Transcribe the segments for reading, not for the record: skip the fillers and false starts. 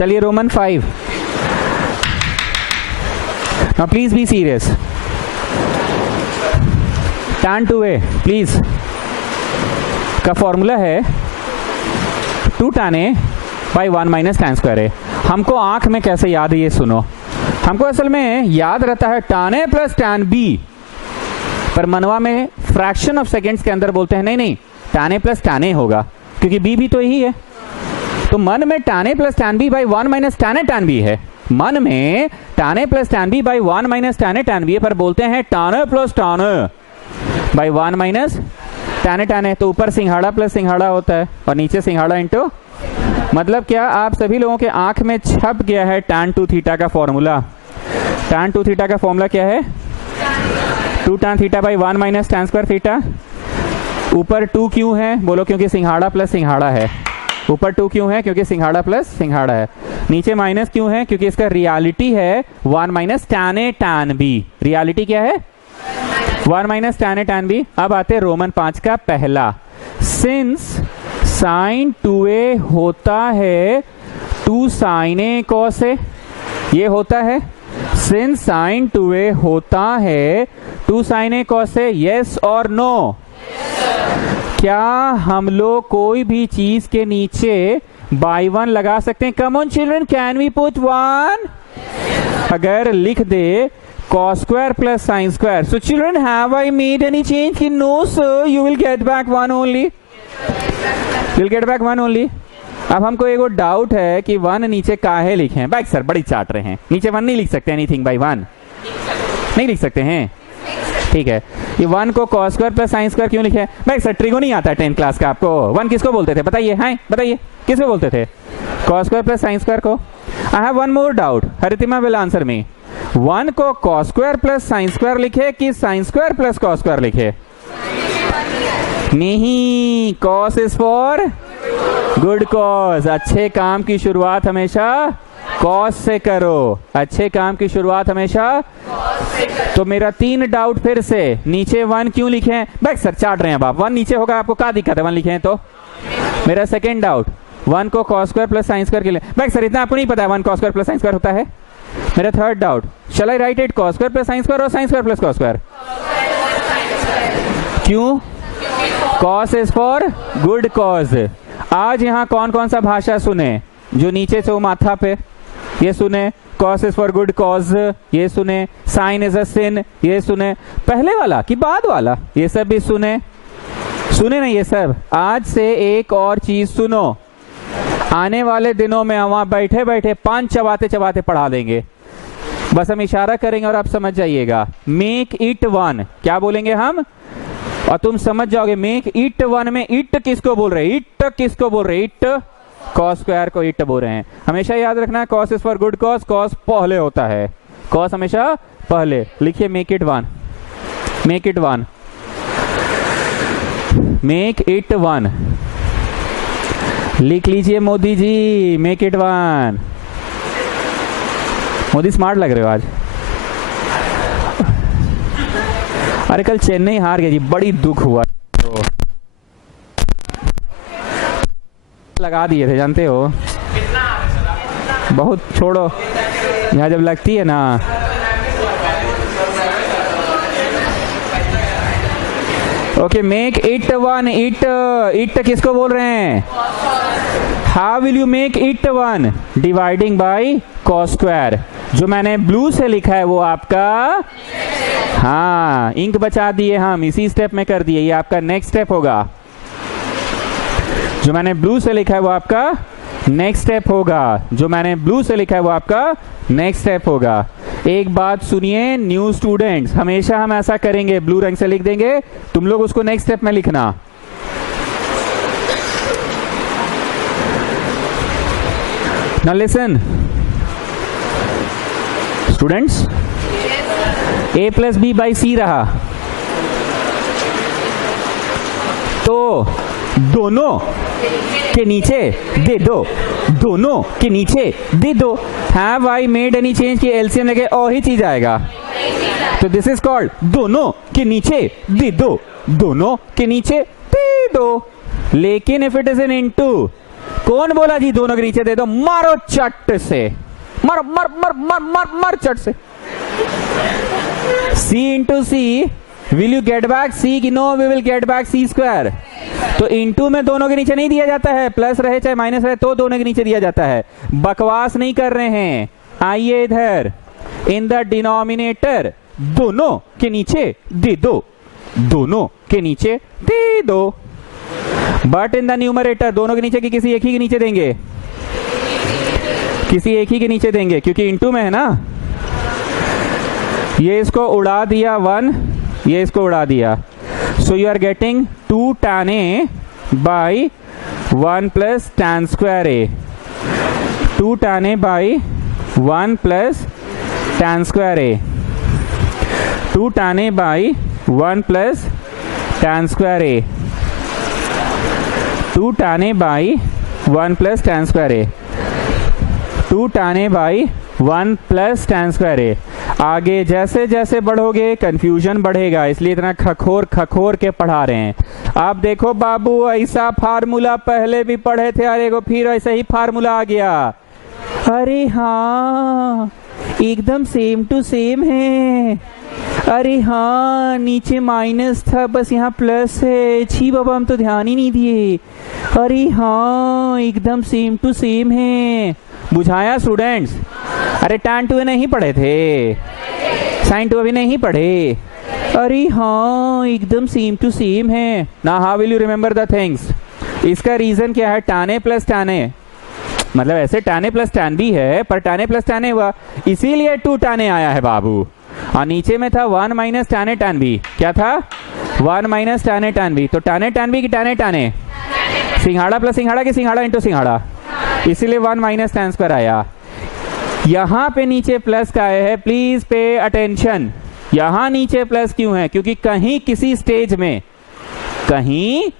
चलिए Roman 5। Now please be serious. tan 2a please का formula है 2 tan a by 1 minus tan square a। हमको आंख में कैसे याद है ये सुनो। हमको असल में याद रहता है tan a plus tan b, पर मनवा में फ्रैक्शन ऑफ सेकेंड्स के अंदर बोलते हैं नहीं नहीं tan a plus tan a होगा, क्योंकि b भी तो यही है। तो मन में tan a plus tan b by 1 minus tan a tan b है। मन में tan a plus tan b by 1 minus tan a tan b है, पर बोलते हैं tan a plus tan a by 1 minus tan a tan a। तो ऊपर सिंघाड़ा प्लस सिंघाड़ा होता है और नीचे सिंघाड़ा इंटू, मतलब क्या आप सभी लोगों के आंख में छप गया है tan 2 थीटा का फॉर्मूला। tan 2 थीटा का फॉर्मूला क्या है? 2 tan theta by 1 minus tan square theta. ऊपर 2 क्यों है? बोलो क्योंकि सिंघाड़ा प्लस सिंघाड़ा है। ऊपर 2 क्यों है? क्योंकि सिंघाड़ा प्लस सिंघाड़ा है। नीचे माइनस क्यों है? क्योंकि इसका रियलिटी है 1 minus tan a tan b। Reality क्या है? 1 minus tan a tan b। अब आते रोमन 5 का पहला। सिंस sin 2a होता है 2 sin a cos a, ये होता है सिंस sin 2a होता है 2 sin a cos a, yes और नो? क्या हम लोग कोई भी चीज के नीचे बाई 1 लगा सकते हैं? Come on children, can we put 1? अगर लिख दे cos square plus sin square, so children have I made any change? कि no sir, you will get back 1 only, you will get back 1 only। अब हमको एगो doubt है कि 1 नीचे काहे लिखे हैं? भाई सर बड़ी चाट रहे हैं, नीचे 1 नहीं लिख सकते एनीथिंग बाई 1? नहीं लिख सकते हैं, ठीक है। ये 1 को cos square plus sin square क्यों लिखे? भाई सर ट्रिगो नहीं आता है 10th क्लास का आपको। 1 किसको बोलते थे बताइए? हाँ बताइए किसको बोलते थे? cos square plus sin square को। I have one more doubt, Haritima will answer me. 1 को cos square plus sin square लिखे कि sin square plus cos square लिखे? नहीं, cos is for good cause. अच्छे काम की शुरुआत हमेशा cos से करो, अच्छे काम की शुरुआत हमेशा। तो मेरा 3 डाउट फिर से, नीचे 1 क्यों लिखे हैं? बैक सर चाट रहे हैं आप, 1 नीचे होगा आपको क्या दिक्कत है 1 लिखे हैं तो? मेरा सेकेंड डाउट, 1 को cos square plus sin square के लिए। बैक सर इतना आपको नहीं पता है 1 cos square plus sin square होता है? मेरा third doubt, shall I write it cos square plus sin square और sin square plus cos square? क्यों? cos is for good cause. आज यहाँ कौन कौन सा भाषा सुने? जो नीचे से वो माथा पे, ये सुने cos is for good cause, ये सुने sin इज अ सिन, ये सुने पहले वाला कि बाद वाला, ये सब भी सुने ना ये सब। आज से एक और चीज सुनो, आने वाले दिनों में वहां बैठे बैठे 5 चबाते चबाते पढ़ा देंगे, बस हम इशारा करेंगे और आप समझ जाइएगा। मेक इट 1 क्या बोलेंगे हम, और तुम समझ जाओगे। मेक इट 1 में इट किसको बोल रहे? इट किसको बोल रहे? इट cos स्क्वायर को इट बोल रहे हैं। हमेशा याद रखना cos is for good cause, cos पहले होता है, cos हमेशा पहले। लिखिए make it 1, make it 1, make it 1 लिख लीजिए Modi ji, make it 1। Modi smart लग रहे हो आज। अरे कल चेन्नई हार गई जी, बड़ी दुख हुआ। तो लगा दिए थे जानते हो, बहुत छोड़ो, यहाँ जब लगती है ना। ओके मेक इट 1, इट किसको बोल रहे हैं? How will you make it 1? Dividing by cos square. जो मैंने ब्लू से लिखा है वो आपका, हाँ इंक बचा दिए हम, इसी स्टेप में कर दिए, ये आपका नेक्स्ट स्टेप होगा। जो मैंने ब्लू से लिखा है वो आपका नेक्स्ट स्टेप होगा, जो मैंने ब्लू से लिखा है वो आपका नेक्स्ट स्टेप होगा। एक बात सुनिए न्यू स्टूडेंट्स, हमेशा हम ऐसा करेंगे, ब्लू रंग से लिख देंगे, तुम लोग उसको नेक्स्ट स्टेप में लिखना। Now listen students, a plus b by c रहा, तो दोनों के नीचे दे दो, दोनों के नीचे दे दो। Have I made any change की एलसीएम लेके और ही चीज आएगा, तो दिस इज कॉल्ड दोनों के नीचे दे दो, दोनों के नीचे दे दो। लेकिन if it is an into, कौन बोला जी दोनों के नीचे दे दो? मारो चट से, मर मर मर मर मर मर चट से। c into C, will you get back c की? No, we will get back c square. तो इंटू में दोनों के नीचे नहीं दिया जाता है, प्लस रहे चाहे माइनस रहे तो दोनों के नीचे दिया जाता है। बकवास नहीं कर रहे हैं। आइए इधर, इन द डिनोमिनेटर दोनों के नीचे दे दो, दोनों के नीचे दे दो। बट इन द न्यूमरेटर दोनों के नीचे की किसी एक ही के नीचे देंगे, किसी एक ही के नीचे देंगे, क्योंकि इंटू में है ना। ये इसको उड़ा दिया 1, ये इसको उड़ा दिया। So you are getting 2 tan a by 1 plus tan square a, 2 tan a by 1 plus tan square a, 2 tan a by 1 plus tan square a, 2 tan a by 1 plus tan square a, 2 tan a by 1 plus tan square a। आगे जैसे जैसे बढ़ोगे confusion बढ़ेगा, इसलिए इतना खखोर खखोर के पढ़ा रहे हैं। आप देखो बाबू, ऐसा फार्मूला पहले भी पढ़े थे, अरे को फिर ऐसा ही फार्मूला आ गया। अरे हाँ, एकदम सेम टू सेम है। अरे हाँ, नीचे माइनस था, बस यहाँ प्लस है। छी बाबा, हम तो ध्यान ही नहीं दिए। अरे हाँ, एकदम सेम टू सेम है। बुझाया स्टूडेंट्स? अरे tan 2 नहीं पढ़े थे, sin 2 अभी नहीं पढ़े। अरे हाँ, एकदम सेम टू सेम है ना। How will you remember the things? इसका रीजन क्या है? tan a plus tan a, मतलब ऐसे tan a plus tan b है, पर tan a plus tan a हुआ, इसीलिए 2 tan a आया है बाबू। और नीचे में था 1 minus tan a tan b। क्या था? 1 minus tan a tan b। तो tan a tan b की tan a tan a, सिंघाड़ा प्लस सिंघाड़ा की सिंघाड़ा इंटू सिंघाड़ा, इसीलिए 1 माइनस tan स्क्वायर आया। यहां पे नीचे प्लस का है, प्लीज पे अटेंशन। यहां नीचे प्लस क्यों है? क्योंकि कहीं किसी स्टेज में, कहीं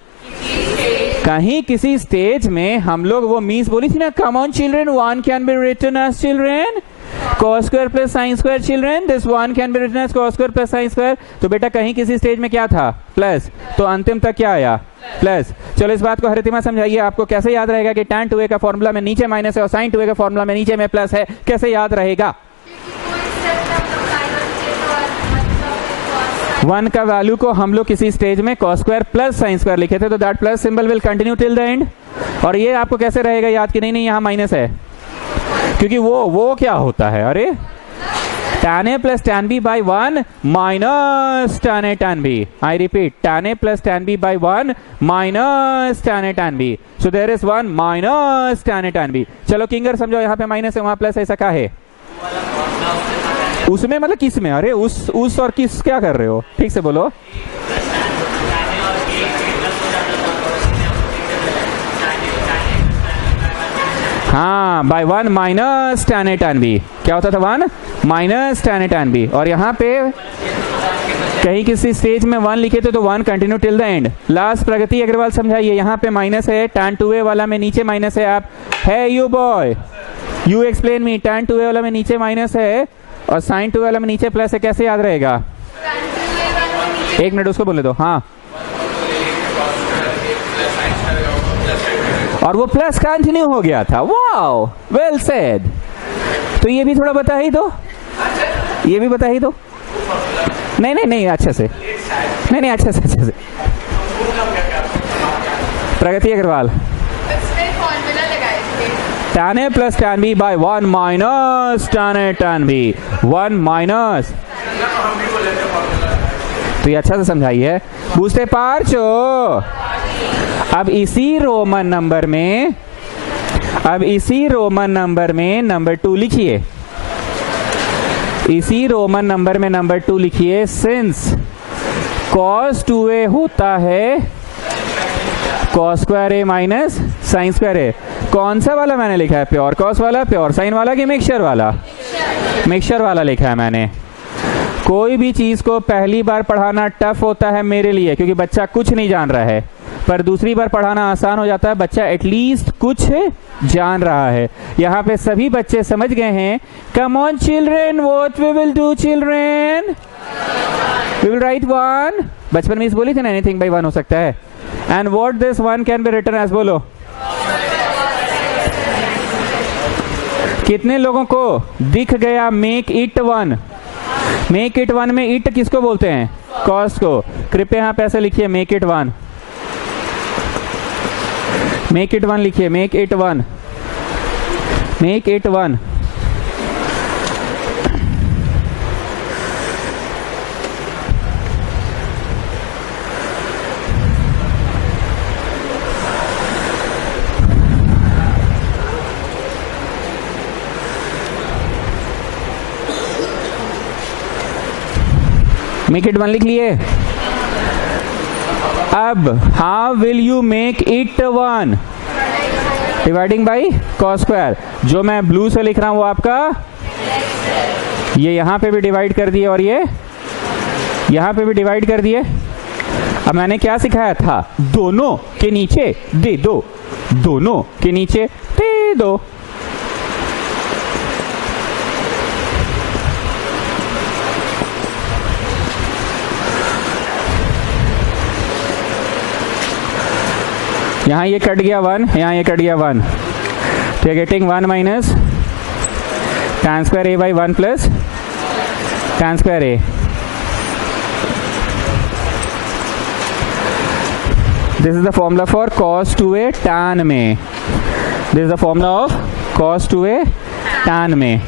किसी स्टेज में हम लोग, वो मीन्स बोली थी ना, come on children, 1 can be written as children cos square plus sin square children, this 1 can be written as cos square plus sin square. तो बेटा कहीं किसी स्टेज में क्या था? प्लस। तो अंतिम तक क्या आया? प्लस। चलो इस बात को हरितिमा समझाइए, आपको कैसे याद रहेगा कि tan 2a का फॉर्मूला में नीचे माइनस है और sin 2a का फॉर्मूला में नीचे में प्लस है? कैसे याद रहेगा? 1 का वैल्यू को हम लोग किसी स्टेज में cos square plus sin square लिखे थे, तो that plus symbol will continue till the and. और ये आपको कैसे रहेगा याद कि नहीं यहाँ माइनस है, क्योंकि वो क्या होता है? अरे tan a plus tan b by 1 minus tan a tan b. I repeat, tan a plus tan b by 1 minus tan a tan b. So there is 1 minus tan a tan b. चलो किंगर समझो, यहाँ पे minus है वहां plus, ऐसा क्या है? उसमें मतलब किस में? अरे उस और किस क्या कर रहे हो? ठीक से बोलो। हाँ, by 1 minus tan a tan b। क्या होता था? 1 minus tan a tan b। और यहाँ पे कहीं किसी स्टेज में 1 लिखे थे, तो 1 continue till the end. Last Pragati Agarwal समझाइए, यहाँ पे माइनस है, tan 2a वाला में नीचे माइनस है। आप है you boy, you explain me, tan 2a वाला में नीचे माइनस है और sin 2a वाला में नीचे प्लस है, कैसे याद रहेगा? एक मिनट उसको बोले दो। हाँ, और वो प्लस कंटिन्यू हो गया था। Wow, well said. तो ये भी थोड़ा बता ही दो, ये भी बता ही दो। नहीं अच्छे से, नहीं अच्छे से। प्रगति Agarwal, tan a plus tan b by 1 minus tan a tan b, 1 minus. तो ये अच्छा से समझाइए, बुझते पारचो। अब इसी रोमन नंबर में नंबर 2 लिखिए, इसी रोमन नंबर में नंबर 2 लिखिए। सिंस cos 2a होता है cos square a minus sin square a। कौन सा वाला मैंने लिखा है? प्योर cos वाला, प्योर sin वाला कि मिक्सचर वाला? मिक्सचर वाला लिखा है मैंने। कोई भी चीज को पहली बार पढ़ाना टफ होता है मेरे लिए, क्योंकि बच्चा कुछ नहीं जान रहा है, पर दूसरी बार पढ़ाना आसान हो जाता है, बच्चा एटलीस्ट कुछ जान रहा है। यहाँ पे सभी बच्चे समझ गए हैं। Come on children, what we will do children? We will write 1। बचपन में इस बोली थी ना, एनीथिंग बाय 1 हो सकता है। And what this 1 can be written as, बोलो। कितने लोगों को दिख गया make it one? Make it one में इट किसको बोलते हैं? कॉस को। कृपया यहाँ पे ऐसे लिखिए make it one, make it one लिखिए, make it one, make it one. Make it one लिख लिए। अब how will you make it one? Dividing by cos square. जो मैं ब्लू से लिख रहा हूं वो आपका ये यहां पे भी डिवाइड कर दिए और ये यहां पे भी डिवाइड कर दिए। अब मैंने क्या सिखाया था? दोनों के नीचे दे दो, दोनों के नीचे दे दो। यहाँ ये कट गया वन, यहाँ ये कट गया वन, तो ये getting one minus tan square A by one plus tan square A. This is the formula for cos 2a tan में, this is the formula of cos 2a tan में।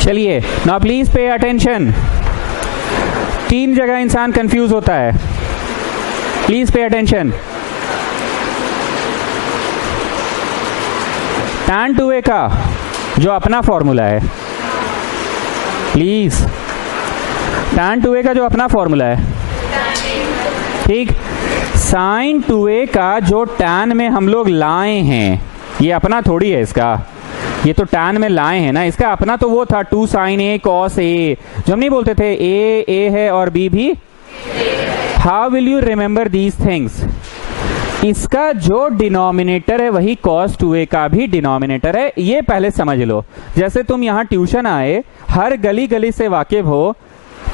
चलिए now please pay attention. तीन जगह इंसान confuse होता है, please pay attention. tan 2a का जो अपना फॉर्मूला है, प्लीज tan 2a का जो अपना फॉर्मूला है, ठीक। sin 2a का जो tan में हम लोग लाए हैं, ये अपना थोड़ी है इसका, ये तो tan में लाए हैं ना, इसका अपना तो वो था 2 sin a cos a, जो हम नहीं बोलते थे a है और b भी। How will you remember these things? इसका जो डिनोमिनेटर है वही cos 2a का भी डिनोमिनेटर है, ये पहले समझ लो। जैसे तुम यहाँ ट्यूशन आए, हर गली गली से वाकिफ हो,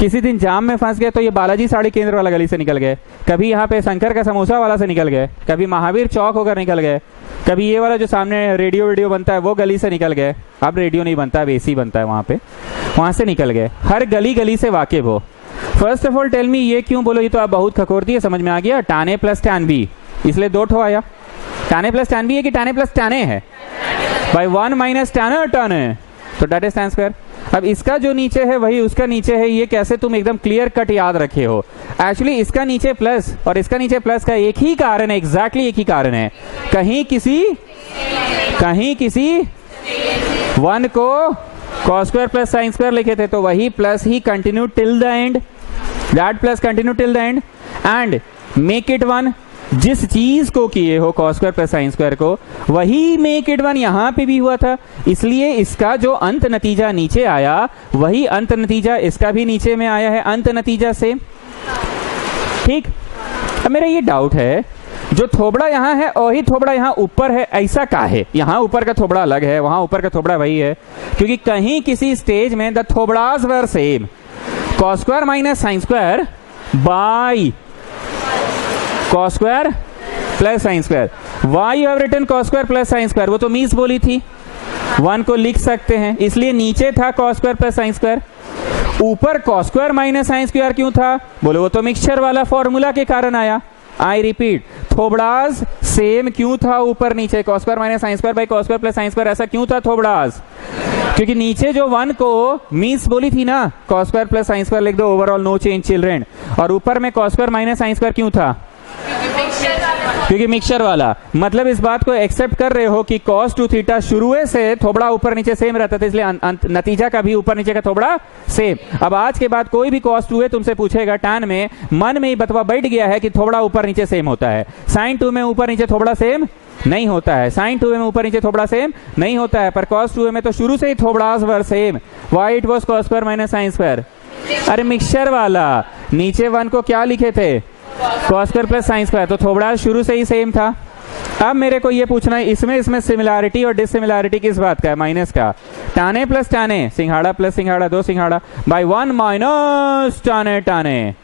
किसी दिन जाम में फंस गए तो ये बालाजी साड़ी केंद्र वाला गली से निकल गए, कभी यहाँ पे शंकर का समोसा वाला से निकल गए, कभी महावीर चौक होकर निकल गए, कभी ये वाला जो सामने रेडियो वीडियो बनता है वो गली से निकल गए। अब रेडियो नहीं बनता, अब एसी बनता है वहाँ पे, वहाँ से निकल गए। हर गली गली से वाकिफ हो। First of all tell me, ये क्यों बोलो? ये तो आप बहुत खकोरती है, समझ में आ गया। tan a plus tan b, इसलिए दो ठो आया। tan a plus tan b है कि tan a plus tan a है? बाई 1 माइनस tan a, तो डेट इज tan स्क्वायर। अब इसका जो नीचे है वही उसका नीचे है, ये कैसे तुम एकदम क्लियर कट याद रखे हो। एक्चुअली इसका नीचे प्लस और इसका नीचे प्लस का एक ही कारण है, एग्जैक्टली एक ही कारण है। कहीं किसी 1 को cos square plus sine square लिखे थे, तो वही plus he continue till the and, that plus continue till the and and make it 1। जिस चीज को किए हो cos square plus sine square को, वही मेक इट 1 यहां पे भी हुआ था, इसलिए इसका जो अंत नतीजा नीचे आया वही अंत नतीजा इसका भी नीचे में आया है अंत नतीजा से, ठीक। अब मेरा ये डाउट है, जो थोबड़ा यहाँ है वही थोबड़ा यहाँ ऊपर है, ऐसा का है? यहाँ ऊपर का थोबड़ा अलग है, वहां ऊपर का थोबड़ा वही है, क्योंकि कहीं किसी स्टेज में द थोबड़ास were same. cos square minus sine square by cos square plus sine square. Why you have written cos square plus sine square, वो तो मीस बोली थी, 1 को लिख सकते हैं, इसलिए नीचे था cos square plus sine square. ऊपर cos square minus sine square क्यों था? बोले वो तो मिक्सचर वाला फॉर्मूला के कारण आया, आई रिपीट, थोबड़ास सेम क्यों था ऊपर नीचे, cos square minus sine square by cos square plus sine square, ऐसा क्यों था थोबड़ास? क्योंकि नीचे जो 1 को मीन्स बोली थी ना, cos square plus sine square लिख दो, ओवरऑल नो चेंज चिल्ड्रेन, और ऊपर में cos square minus sine square क्यों था? क्योंकि मिक्सचर वाला। मतलब इस बात को एक्सेप्ट कर रहे हो कि cos टू थीटा शुरू से थोबड़ा ऊपर नीचे सेम रहता था, इसलिए नतीजा का भी ऊपर नीचे का थोबड़ा सेम। अब आज के बाद कोई भी cos 2a तुमसे पूछेगा tan में, मन में ही बतवा बैठ गया है कि थोबड़ा ऊपर नीचे सेम होता है। sin 2 में ऊपर नीचे थोबड़ा सेम नहीं होता है, sin 2a में ऊपर नीचे थोबड़ा सेम नहीं होता है, पर cos 2a में तो शुरू से ही थोबड़ास were same. Why it was cos square minus sine square? अरे मिक्सचर वाला, नीचे 1 को क्या लिखे थे, cos square plus sine square, तो थोबड़ा शुरू से ही सेम था। अब मेरे को ये पूछना है, इसमें सिमिलैरिटी और डिससिमिलैरिटी किस बात का है? माइनस का। टाने प्लस टाने, सिंघाड़ा प्लस सिंघाड़ा, 2 सिंघाड़ा बाय 1 माइनस टाने टाने,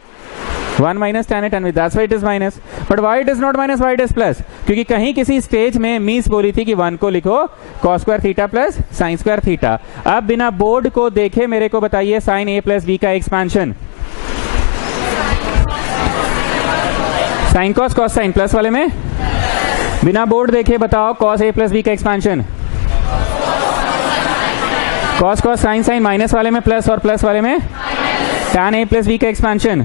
1 माइनस टाने टाने, that's why it is minus. But why it is not minus, why it is plus? क्योंकि कहीं किसी स्टेज में मीस बोली थी कि 1 को लिखो cos square theta plus sine square theta. अब बिना बोर्ड को देखे मेरे को बताइए साइन ए प्लस बी का expansion. Sine cos cos sine plus वाले में बिना बोर्ड देखे बताओ कॉस ए प्लस बी का expansion. Cos cos sine sine minus वाले में प्लस, और प्लस वाले में tan ए प्लस बी का expansion.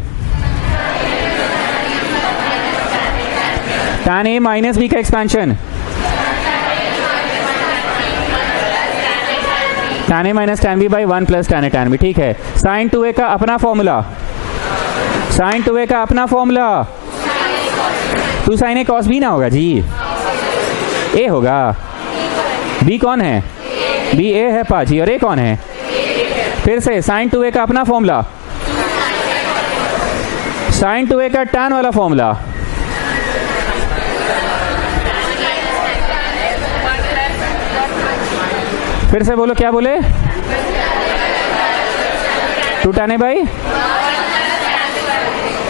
tan A minus B का expansion, tan A minus tan B by 1 plus tan A tan B. ठीक है, साइन 2a का अपना फॉर्मूला, साइन 2a का अपना फॉर्मूला, 2 साइन ए कॉस बी ना होगा जी, ए होगा। बी कौन है? बी ए है पाजी, और ए कौन है? फिर से साइन 2a का अपना फॉर्मूला, साइन 2a का tan वाला फॉर्मूला, फिर से बोलो, क्या बोले? 2 tan A by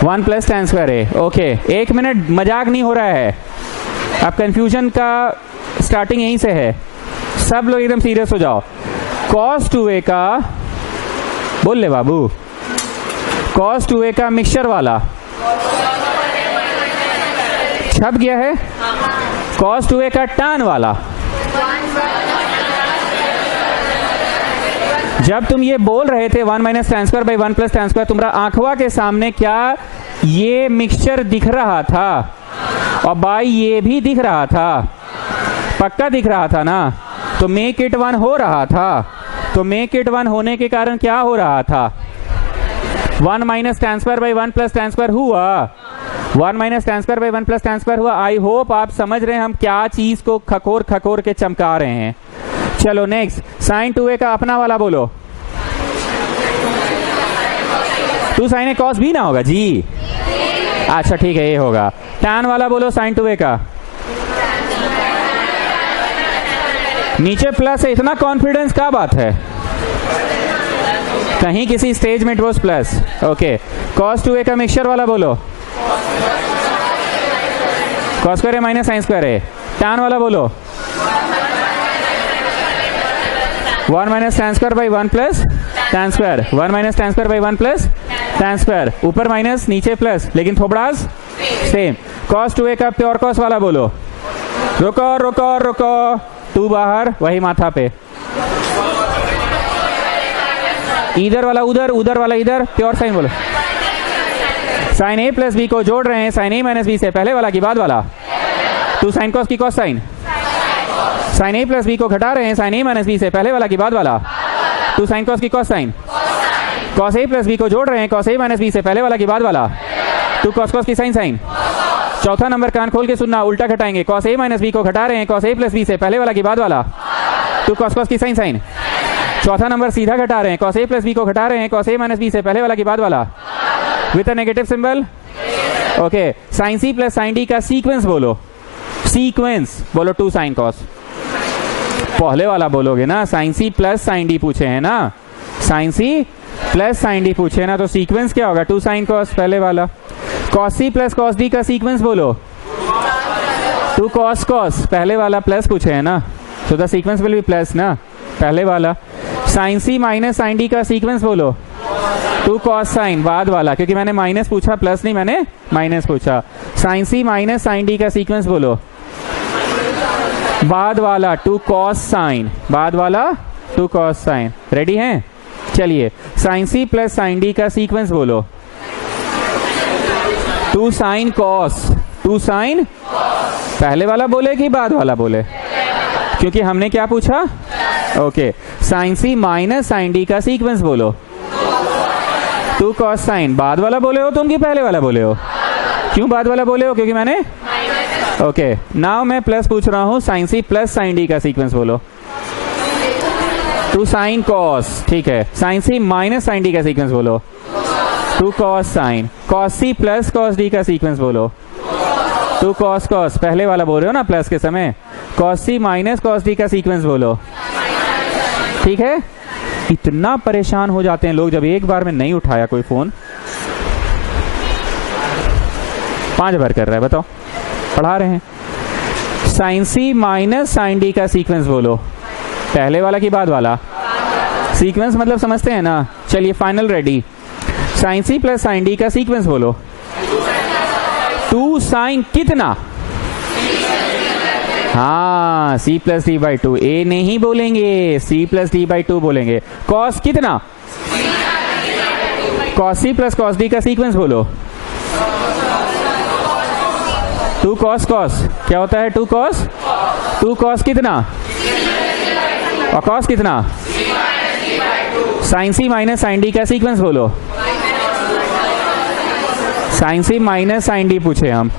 1 plus tan square A. Okay, 1 minute, मजाक नहीं हो रहा है, अब कंफ्यूजन का स्टार्टिंग यहीं से है, सब लोग एकदम सीरियस हो जाओ। cos 2a का, बोल ले बाबू, cos 2a का मिक्सचर वाला छप गया है, cos 2a का tan वाला। जब तुम ये बोल रहे थे 1 minus tan square by 1 plus tan square, तुम्हारा आंखवा के सामने क्या ये मिक्सचर दिख रहा था? और बाई ये भी दिख रहा था, पक्का दिख रहा था ना, तो मेक इट 1 हो रहा था। तो मेक इट 1 होने के कारण क्या हो रहा था? 1 minus tan square by 1 plus tan square हुआ, 1 minus tan square by 1 plus tan square हुआ। आई होप आप समझ रहे हैं हम क्या चीज को खखोर खखोर के चमका रहे हैं। चलो नेक्स्ट, साइन 2a का अपना वाला बोलो। 2 साइन ए कॉस बी ना होगा जी, अच्छा ठीक है, ये होगा। tan वाला बोलो साइन 2a का, नीचे प्लस है, इतना कॉन्फिडेंस क्या बात है? कहीं किसी स्टेज में it was plus. Okay, cos 2a का मिक्सचर वाला बोलो, cos स्क्वायर ए माइनस साइन स्क्वायर ए। tan वाला बोलो 1 minus tan square by 1 plus tan square, 1 minus tan square by 1 plus tan square, ऊपर माइनस नीचे प्लस, लेकिन थोबड़ास सेम। cos 2a का pure cos वाला बोलो, रुको रुको रुको, 2 बाहर, वही माथा पे, इधर वाला उधर, उधर वाला इधर, प्योर साइन बोलो। साइन ए प्लस बी को जोड़ रहे हैं, साइन ए माइनस बी से पहले वाला की बाद वाला, 2 साइन कॉस की cos sine, sign A plus B को घटा रहे हैं, साइन ए माइनस बी से पहले वाला की बाद वाला, 2 साइन कॉस की cos sine, cos A plus B को जोड़ रहे हैं, कॉस ए माइनस बी से पहले वाला की बाद वाला, 2 कॉस कॉस की साइन साइन। चौथा नंबर कान खोल के सुनना, उल्टा घटाएंगे, कॉस ए माइनस बी को घटा रहे हैं, कॉस ए प्लस बी से पहले वाला की बाद वाला, 2 कॉस कॉस की साइन साइन। चौथा नंबर सीधा घटा रहे हैं, कॉस ए प्लस बी को घटा रहे हैं, कॉस ए माइनस बी से पहले वाला की बाद वाला, with a negative symbol. Okay, sine C plus sine D का सीक्वेंस बोलो, सीक्वेंस बोलो, 2 साइन कॉस, पहले वाला बोलोगे ना, sine C plus sine D पूछे हैं ना, sine C plus sine D पूछे ना, तो सीक्वेंस क्या होगा? 2 साइन कॉस पहले वाला, cos C plus cos D का सीक्वेंस बोलो, 2 कॉस कॉस पहले वाला प्लस पूछे है ना, तो the sequence will be plus ना, पहले वाला। Sign C minus sine D का सीक्वेंस बोलो, 2 cos साइन बाद वाला, क्योंकि मैंने माइनस पूछा, प्लस नहीं, मैंने माइनस पूछा। Sign C minus sine D का सीक्वेंस बोलो। बाद वाला 2 cos साइन, बाद वाला 2 cos साइन। रेडी हैं? चलिए sine C plus sine D का सीक्वेंस बोलो। 2 साइन कॉस, 2 साइन पहले वाला बोले कि बाद वाला बोले? क्योंकि हमने क्या पूछा? Okay, sine C minus sine D का सीक्वेंस बोलो। 2 cos साइन बाद वाला बोले हो तुम कि पहले वाला बोले हो? क्यों बाद वाला बोले हो? क्योंकि मैंने ओके। नाउ मैं प्लस पूछ रहा हूं, sine C plus sine D का सीक्वेंस बोलो। 2 साइन कॉस, ठीक है। Sine C minus sine D का सीक्वेंस बोलो। 2 cos sine. Cos C plus cos D का सीक्वेंस बोलो। 2 cos कॉस पहले वाला बोल रहे हो ना प्लस के समय। कॉस सी माइनस कॉस डी का सीक्वेंस बोलो। ठीक है? इतना परेशान हो जाते हैं लोग जब एक बार में नहीं उठाया कोई फोन। 5 बार कर रहा है, बताओ, पढ़ा रहे हैं। Sign C minus sine D का सीक्वेंस बोलो। पहले वाला कि बाद वाला? सीक्वेंस मतलब समझते हैं ना? चलिए final ready. Sine C plus sine D का सीक्वेंस बोलो। 2 साइन कितना? हाँ, C plus D by 2। A नहीं बोलेंगे, सी प्लस डी बाई 2 बोलेंगे। कॉस कितना? Cos C plus cos D का सीक्वेंस बोलो। 2 cos कॉस क्या होता है? 2 cos। 2 cos कितना? और कॉस कितना? Sign C minus sine D का सीक्वेंस बोलो। Sign C minus sine D पूछे हम।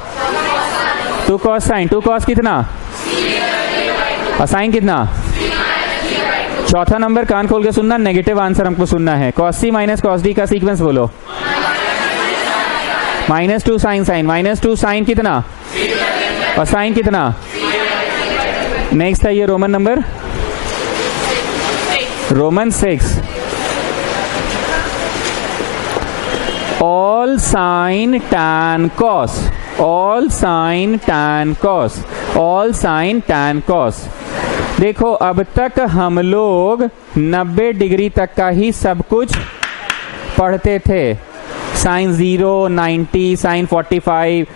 2 cos साइन, 2 cos कितना? और साइन कितना? चौथा नंबर कान खोल के सुनना, नेगेटिव आंसर हमको सुनना है। कॉस सी माइनस कॉस डी का सीक्वेंस बोलो। -2 साइन साइन, -2 साइन कितना? और साइन कितना? नेक्स्ट है ये Roman number, Roman 6। All sign tan cos, all sign tan cos, all sign tan cos. देखो अब तक हम लोग 90 डिग्री तक का ही सब कुछ पढ़ते थे। Sign 0, 90, sign 45,